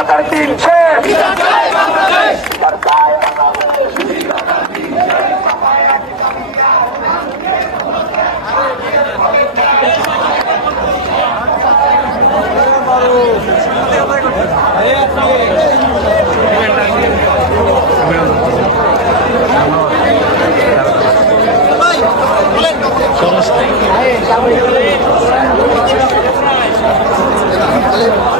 সুশীলতার দিন শেষ দুই